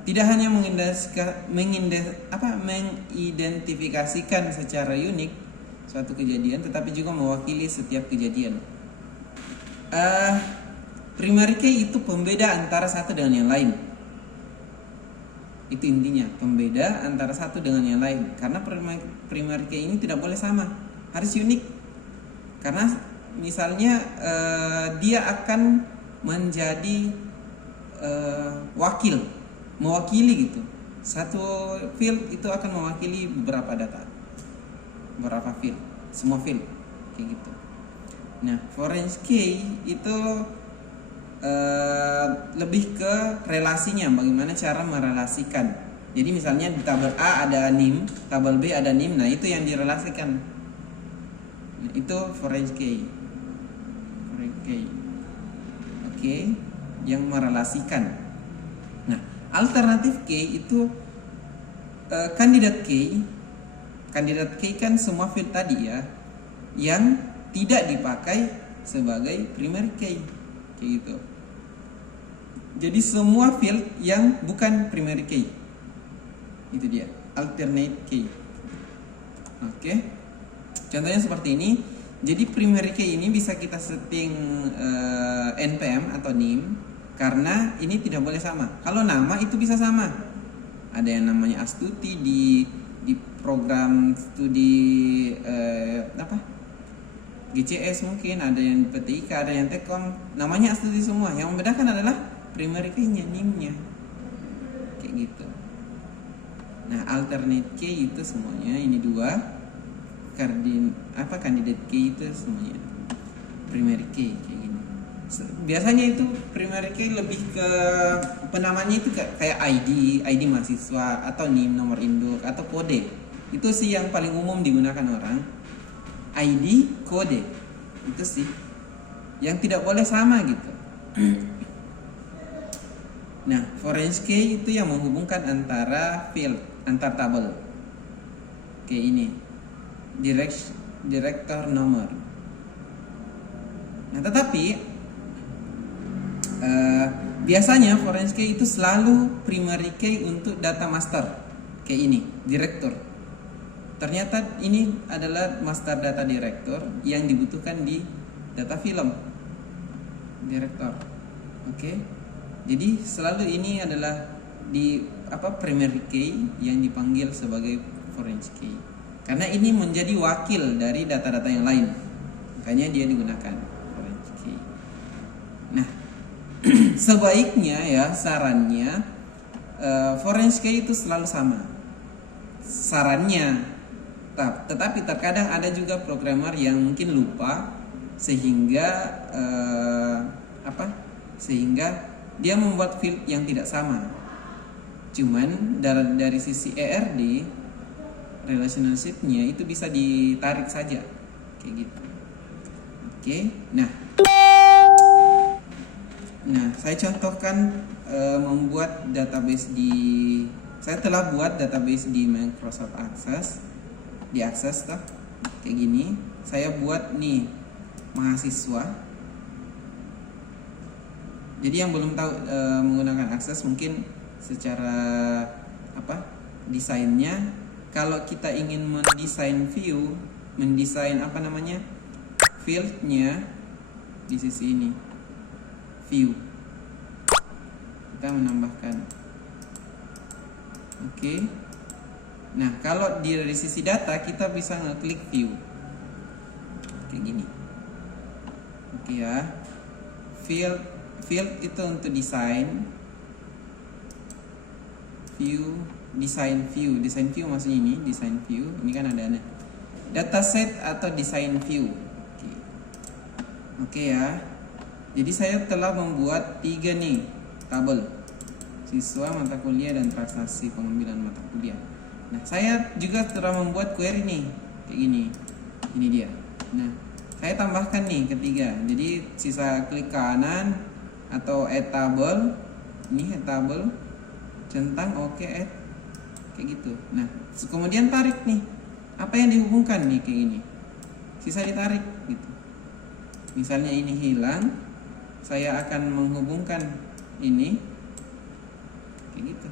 tidak hanya mengidentifikasikan secara unik suatu kejadian, tetapi juga mewakili setiap kejadian. Primary key itu pembeda antara satu dengan yang lain. Itu intinya, pembeda antara satu dengan yang lain. Karena primary key ini tidak boleh sama, harus unik. Karena misalnya dia akan menjadi mewakili gitu. Satu field itu akan mewakili beberapa data, beberapa field, semua field kayak gitu. Nah, foreign key itu lebih ke relasinya, bagaimana cara merelasikan. Jadi misalnya di tabel A ada NIM, tabel B ada NIM, nah itu yang direlasikan. Nah, itu foreign key. Oke, yang merelasikan. Nah, alternatif key itu candidate key. Candidate key kan semua field tadi ya, yang tidak dipakai sebagai primary key, kayak gitu. Jadi semua field yang bukan primary key, itu dia alternate key. Oke, contohnya seperti ini. Jadi primary key ini bisa kita setting NPM atau NIM, karena ini tidak boleh sama. Kalau nama itu bisa sama. Ada yang namanya Astuti di program studi GCS mungkin, ada yang PTIK, ada yang Tekom, namanya Astuti semua. Yang membedakan adalah primary key-nya, NIM-nya. Kayak gitu. Nah, alternate key itu semuanya ini 2. Candidate key itu semuanya primary key kayak gini. Biasanya itu primary key lebih ke penamanya itu kayak ID mahasiswa atau NIM, nomor induk atau kode. Itu sih yang paling umum digunakan orang. ID, kode. Itu sih yang tidak boleh sama gitu. Nah, foreign key itu yang menghubungkan antara field, antar tabel. Kayak ini. Director nomor. Nah, tetapi biasanya foreign key itu selalu primary key untuk data master. Kayak ini, director. Ternyata ini adalah master data director yang dibutuhkan di data film. Director. Oke. Jadi selalu ini adalah di primary key yang dipanggil sebagai foreign key. Karena ini menjadi wakil dari data-data yang lain. Makanya dia digunakan foreign key. Nah, sebaiknya ya sarannya foreign key itu selalu sama. Sarannya. Tetapi terkadang ada juga programmer yang mungkin lupa sehingga sehingga dia membuat field yang tidak sama. Cuman dari sisi ERD relationship-nya itu bisa ditarik saja kayak gitu. Oke. Nah, saya contohkan membuat database saya telah buat database di Microsoft Access, di Access toh kayak gini. Saya buat nih mahasiswa. Jadi yang belum tahu menggunakan Access mungkin secara desainnya, kalau kita ingin mendesain view, mendesain fieldnya di sisi ini, view, kita menambahkan. Oke. Nah, kalau dari sisi data kita bisa ngeklik view kayak gini. Oke ya. Field itu untuk desain view. Design view maksudnya ini design view. Ini kan ada dataset atau design view. Oke ya. Jadi saya telah membuat 3 nih tabel: siswa, mata kuliah, dan transaksi pengambilan mata kuliah. Nah, saya juga telah membuat query nih kayak gini. Ini dia. Nah, saya tambahkan nih ketiga. Jadi sisa klik kanan atau add table. Ini add table, centang oke add kayak gitu. Nah, kemudian tarik nih. Apa yang dihubungkan nih kayak gini. Sisa ditarik gitu. Misalnya ini hilang, saya akan menghubungkan ini kayak gitu.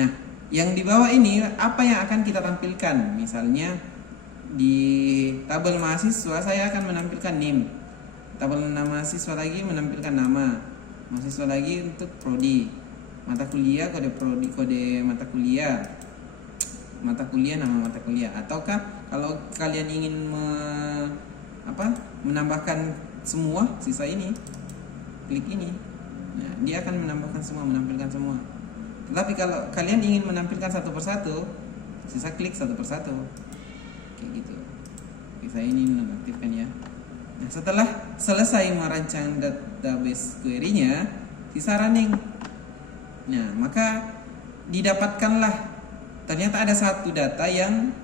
Nah, yang di bawah ini apa yang akan kita tampilkan? Misalnya di tabel mahasiswa saya akan menampilkan NIM. Tabel nama mahasiswa lagi menampilkan nama mahasiswa lagi untuk prodi. Mata kuliah kode prodi, kode mata kuliah nama mata kuliah. Ataukah kalau kalian ingin menambahkan semua sisa ini, klik ini. Nah, dia akan menambahkan semua, menampilkan semua. Tetapi kalau kalian ingin menampilkan satu persatu, sisa klik satu persatu kayak gitu. Oke, saya ini menonaktifkan ya. Nah, setelah selesai merancang database query-nya, sisa running. Nah, maka didapatkanlah ternyata ada satu data yang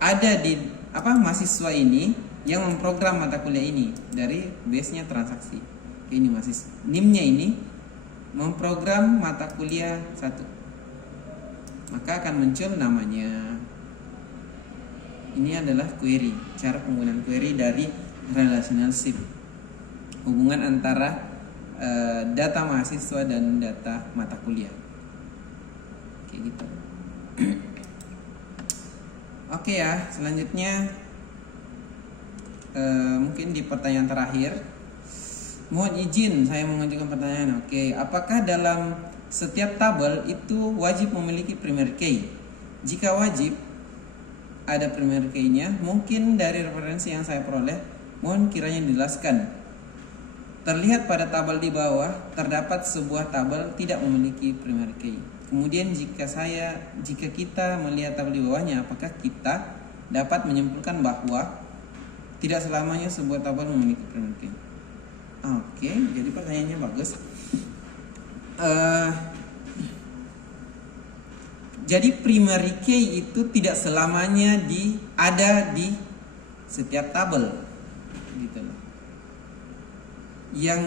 ada di mahasiswa ini yang memprogram mata kuliah ini dari base-nya transaksi. Ini mahasiswa NIM-nya ini memprogram mata kuliah 1. Maka akan muncul namanya. Ini adalah query, cara penggunaan query dari relationship, hubungan antara data mahasiswa dan data mata kuliah kayak gitu. Oke ya, selanjutnya mungkin di pertanyaan terakhir, mohon izin saya mengajukan pertanyaan. Oke, apakah dalam setiap tabel itu wajib memiliki primary key? Jika wajib ada primary key-nya, mungkin dari referensi yang saya peroleh, mohon kiranya dijelaskan. Terlihat pada tabel di bawah terdapat sebuah tabel tidak memiliki primary key. Kemudian jika kita melihat tabel di bawahnya, apakah kita dapat menyimpulkan bahwa tidak selamanya sebuah tabel memiliki primary key? Oke, jadi pertanyaannya bagus. Jadi primary key itu tidak selamanya ada di setiap tabel, gitu loh. Yang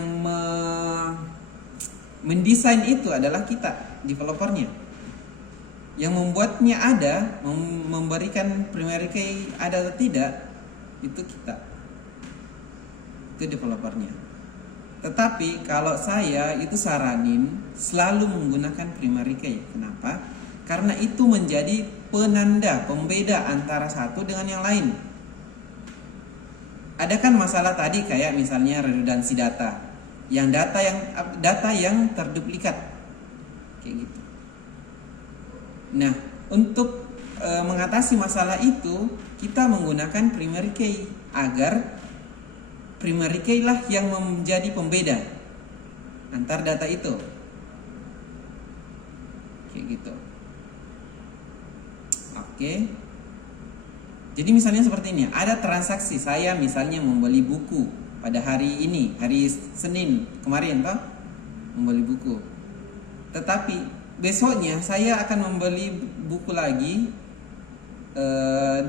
mendesain itu adalah kita, developernya. Yang membuatnya ada, memberikan primary key ada atau tidak, itu kita, itu developernya. Tetapi kalau saya itu saranin selalu menggunakan primary key. Kenapa? Karena itu menjadi penanda, pembeda antara satu dengan yang lain. Ada kan masalah tadi kayak misalnya redundansi data, data yang terduplikat, kayak gitu. Nah, untuk mengatasi masalah itu kita menggunakan primary key, agar primary key lah yang menjadi pembeda antar data itu, kayak gitu. Oke. Jadi misalnya seperti ini, ada transaksi saya misalnya membeli buku pada hari ini, hari Senin kemarin toh, membeli buku. Tetapi besoknya saya akan membeli buku lagi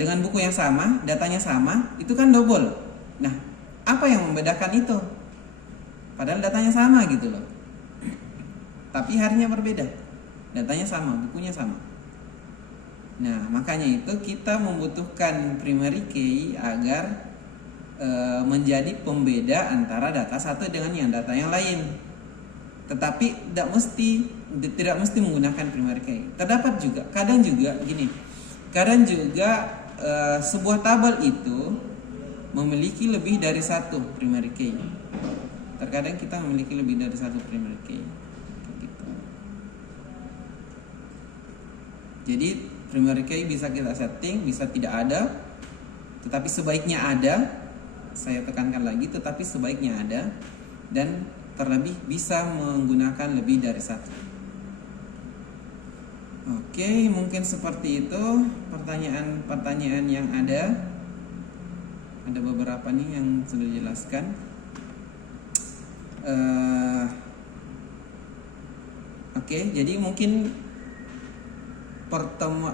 dengan buku yang sama, datanya sama, itu kan double. Nah, apa yang membedakan itu? Padahal datanya sama gitu loh. Tapi harinya berbeda. Datanya sama, bukunya sama. Nah, makanya itu kita membutuhkan primary key agar menjadi pembeda antara data satu dengan data yang lain. Tetapi tidak mesti menggunakan primary key. Terdapat juga, kadang juga sebuah tabel itu memiliki lebih dari satu primary key. Terkadang kita memiliki lebih dari satu primary key. Gitu. Jadi primary key bisa kita setting, bisa tidak ada, tetapi sebaiknya ada. Saya tekankan lagi, tetapi sebaiknya ada, dan terlebih bisa menggunakan lebih dari satu. Oke, mungkin seperti itu pertanyaan-pertanyaan yang ada. Ada beberapa nih yang sudah dijelaskan. Oke, jadi mungkin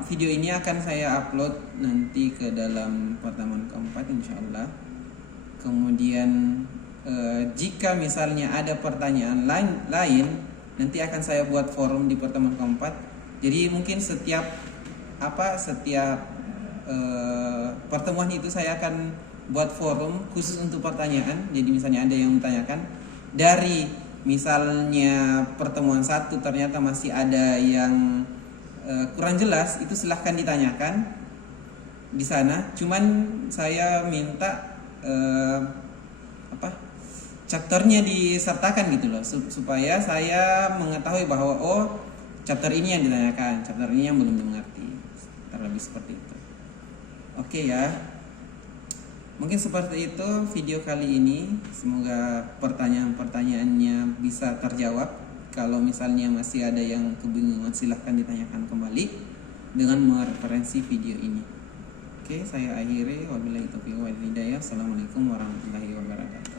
video ini akan saya upload nanti ke dalam pertemuan keempat insyaallah. Kemudian jika misalnya ada pertanyaan lain nanti akan saya buat forum di pertemuan keempat. Jadi mungkin setiap pertemuan itu saya akan buat forum khusus untuk pertanyaan. Jadi misalnya ada yang menanyakan dari misalnya pertemuan 1 ternyata masih ada yang kurang jelas, itu silahkan ditanyakan di sana. Cuman saya minta chapternya disertakan gitu loh, supaya saya mengetahui bahwa chapter ini yang ditanyakan, chapter ini yang belum dimengerti, terlebih seperti itu. Oke ya, mungkin seperti itu video kali ini. Semoga pertanyaan-pertanyaannya bisa terjawab. Kalau misalnya masih ada yang kebingungan, silahkan ditanyakan kembali dengan mereferensi video ini. Oke, saya akhiri. Wabillahi taufiq wal hidayah. Assalamualaikum warahmatullahi wabarakatuh.